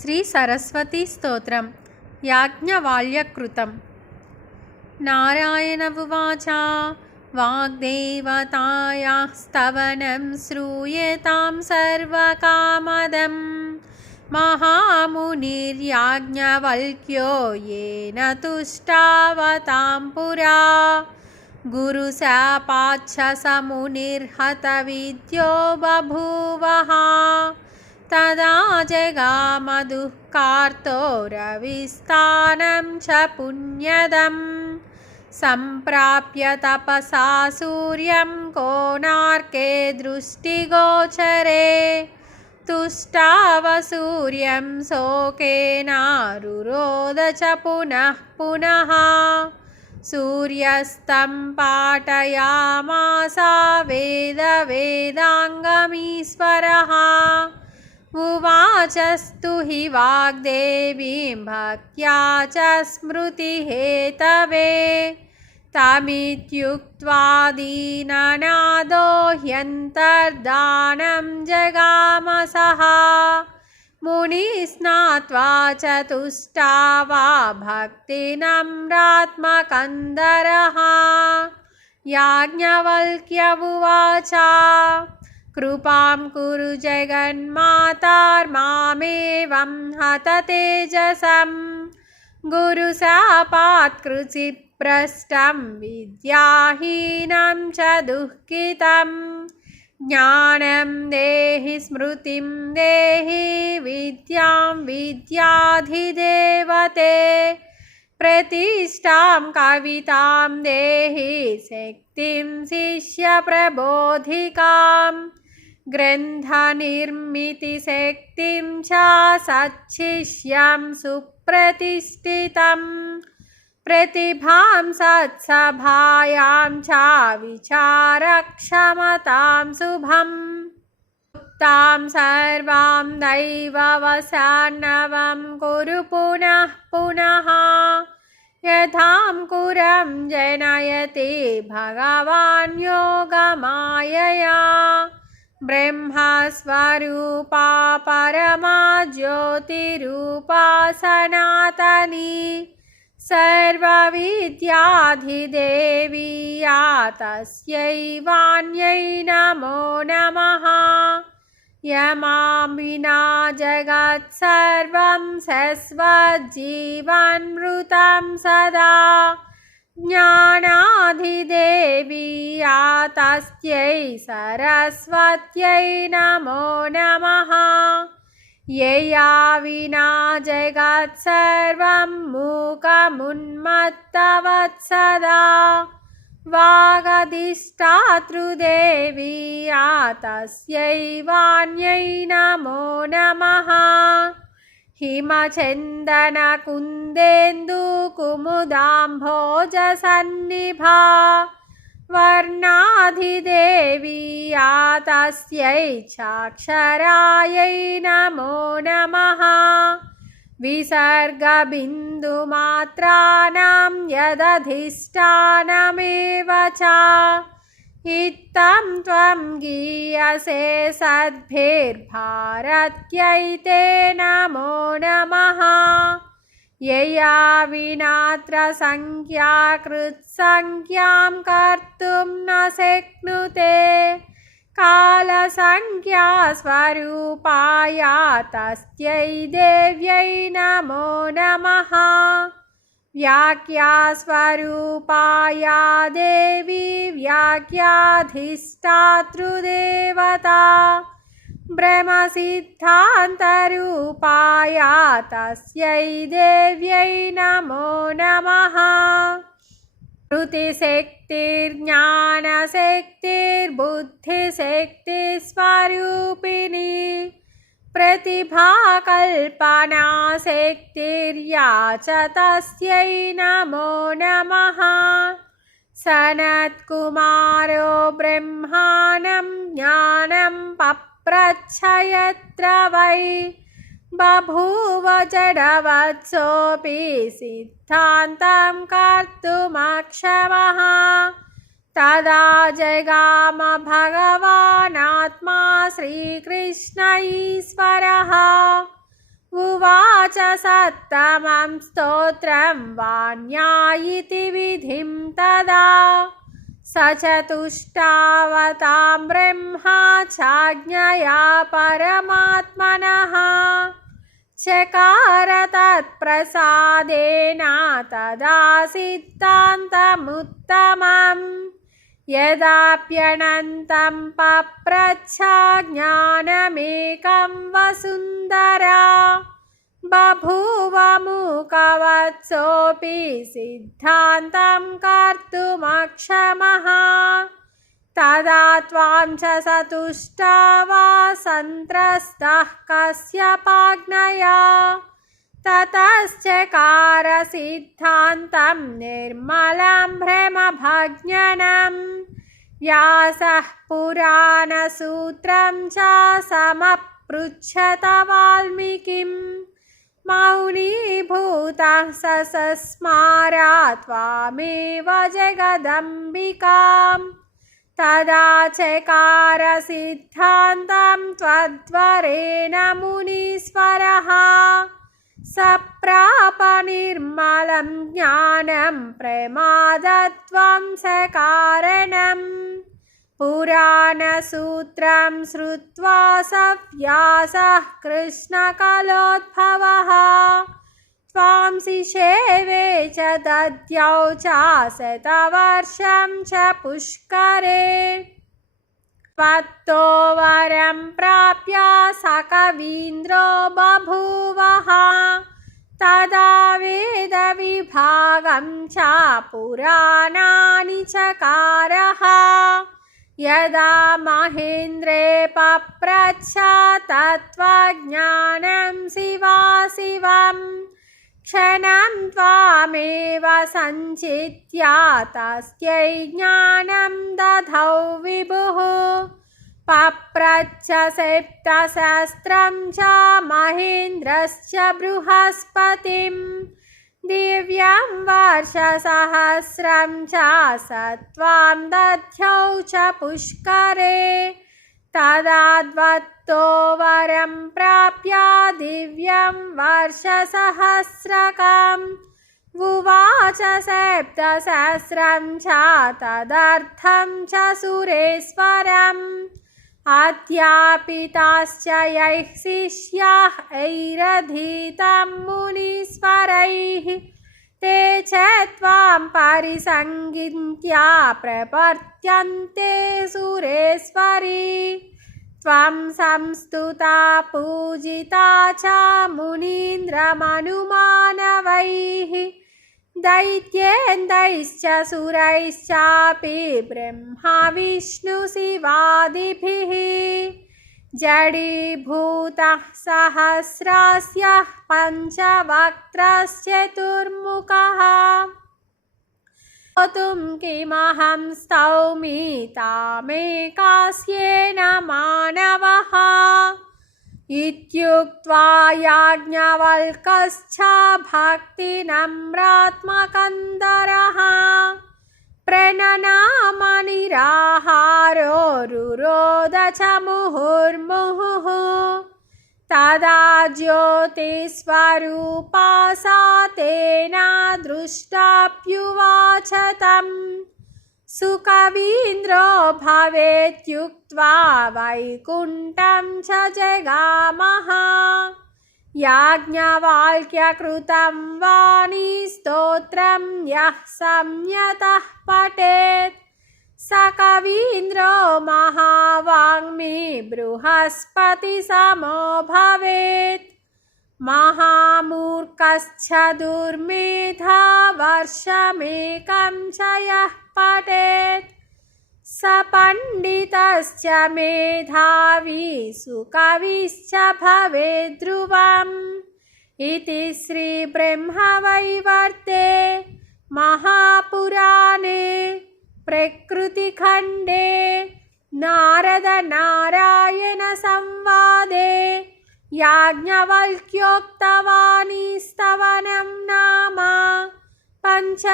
श्रीसरस्वतीस्तोत्रं याज्ञवाल्यकृतं नारायण उवाच वाग्देवतायाः स्तवनं श्रूयतां सर्वकामदं महामुनिर्याज्ञवल्क्यो येन तुष्टावतां पुरा गुरुशापाच्छसमुनिर्हतविद्यो बभूवः तदा जगामदुःखार्तो रविस्थानं च पुण्यदम् सम्प्राप्य तपसा सूर्यं कोणार्के दृष्टिगोचरे तुष्टावसूर्यं शोकेनारुरोद च पुनः पुनः सूर्यस्तं पाठयामासा वेदवेदाङ्गमीश्वरः उवाचस्तु हि वाग्देवीं भक्त्या च स्मृतिहेतवे। तमित्युक्त्वा दीननादो ह्यन्तर्दानं जगामसः। मुनिस्नात्वा चतुष्टा वा भक्तिनम्रात्मकन्दरः। याज्ञवल्क्यवुवाच कृपां कुरु जगन्मातार्मामेवं हततेजसं गुरुशापात्कृचिप्रष्टं विद्याहीनं च दुःखितं। ज्ञानं देहि, स्मृतिं देहि, विद्यां विद्याधिदेवते। प्रतिष्ठां कवितां देहि, शक्तिं शिष्यप्रबोधिकाम्। ग्रन्थनिर्मितिशक्तिं च सच्छिष्यं सुप्रतिष्ठितं। प्रतिभां सत्सभायां च विचारक्षमतां शुभम्। तां सर्वां दैववसान्नवं कुरु पुनः पुनः। यथां कुरं जनयति भगवान् योगमायया ब्रह्मस्वरूपा परमा ज्योतिरूपा सनातनी। सर्वविद्याधिदेवी या तस्यैवान्यै नमो नमः। यमां विना जगत्सर्वं शश्वज्जीवन्मृतं सदा ज्ञानाधिदेवी तस्यै सरस्वत्यै नमो नमः। यया विना जगत्सर्वं मूकमुन्मत्तवत्सदा वागधिष्ठातृदेवी या तस्यैवान्यै नमो नमः हिमचन्दनकुन्देन्दुकुमुदाम्भोजसन्निभा वर्णाधिदेवी या तस्यै चाक्षरायै नमो नमः विसर्गबिन्दुमात्राणां यदधिष्ठानमेव च इत्थं त्वं गीयसे सद्भिर्भारत्यै ते नमो नमः। यया विनात्र सङ्ख्याकृत्सङ्ख्यां कर्तुं न शक्नुते। कालसङ्ख्यास्वरूपाया तस्यै देव्यै नमो नमः व्याख्यास्वरूपाया देवी व्याख्याधिष्ठातृदेवता ब्रह्मसिद्धान्तरूपाया तस्यै देव्यै नमो नमः श्रुतिशक्तिर्ज्ञानशक्तिर्बुद्धिशक्तिस्वरूपिणी प्रतिभाकल्पनाशक्तिर्या नमो नमः। सनत्कुमारो ब्रह्माणं ज्ञानं पप्रच्छयत्र वै। बभूव जडवत्सोऽपि सिद्धान्तं कर्तुमक्षमः तदा जगाम भगवानात्मा श्रीकृष्ण ईश्वरः उवा उवाच सत्तमं स्तोत्रं वाण्या इति विधिं तदा स चतुष्टावतां ब्रह्मा चाज्ञया परमात्मनः चकार तत्प्रसादेन तदा सिद्धान्तमुत्तमम् यदाप्यनन्तं पप्रच्छा ज्ञानमेकं वसुन्दरा बभूव मूकवत्सोऽपि सिद्धान्तं कर्तुमक्षमः। तदा त्वां च सतुष्टा वा सन्त्रस्तः कस्यपाज्ञया ततश्चकारसिद्धान्तं निर्मलं भ्रमभज्ञनं व्यासः पुराणसूत्रं च समपृच्छत वाल्मीकिं मौनीभूतः स सस्मारा त्वामेव जगदम्बिकाम् तदा चकारसिद्धान्तं त्वद्वरेण मुनीश्वरः सप्रापनिर्मलं ज्ञानं प्रमादत्वं सकारणं पुराणसूत्रं श्रुत्वा स व्यासः कृष्णकलोद्भवः। त्वां शिषेवे च दद्यौ च शतवर्षं च पुष्करे त्वत्तो वरं प्राप्य स कवीन्द्रो बभूवः। तदा वेदविभागं च पुराणानि चकारः यदा महेन्द्रे पप्रच्छ तत्त्वज्ञानं शिवाशिवम् क्षणं त्वामेव सञ्चित्या तस्यै ज्ञानं दधौ विभुः। पप्रच्छ सप्तसहस्रं च महेन्द्रश्च बृहस्पतिं दिव्यं वर्षसहस्रं च स त्वां दध्यौ च पुष्करे तदाद्वत्तो वरं प्राप्य दिव्यं वर्षसहस्रकम् उवाच सप्तसहस्रं च तदर्थं च सुरेश्वरम् अद्यापिताश्च यैः शिष्याः ऐरधीतं मुनीश्वरैः ते च त्वां परिसङ्गित्या प्रपर्त्यन्ते सुरेश्वरी। त्वं संस्तुता पूजिता च मुनीन्द्रमनुमानवैः। दैत्येन्द्रैश्च सुरैश्चापि ब्रह्मा विष्णुशिवादिभिः जडीभूतः सहस्रास्यः पञ्चवक्त्रश्चतुर्मुखः। स्तोतुं किमहं स्तौमि तामेकास्येन मानवः। इत्युक्त्वा याज्ञवल्कश्च भक्तिनम्रात्मकन्दरः। प्रणनामनिराहारो रुरोद च मुहुर्मुहुः तदा ज्योतिस्वरूपा सा तेन दृष्टाप्युवाच तं सुकवीन्द्रो भवेत्युक्त्वा वैकुण्ठं च जगामः याज्ञवाल्क्यकृतं वाणी स्तोत्रं यः संयतः पठेत्। स कवीन्द्रो महावाङ्मी बृहस्पतिसमो भवेत्। महामूर्खश्च दुर्मेधा वर्षमेकं च यः पठेत् स पण्डितश्च मेधावी सुकविश्च भवेत् ध्रुवम् इति श्रीब्रह्मवैवर्ते महापुराणे प्रकृतिखण्डे नारदनारायणसंवादे याज्ञवल्क्योक्तवाणीस्तवनं नाम पञ्चमोऽध्यायः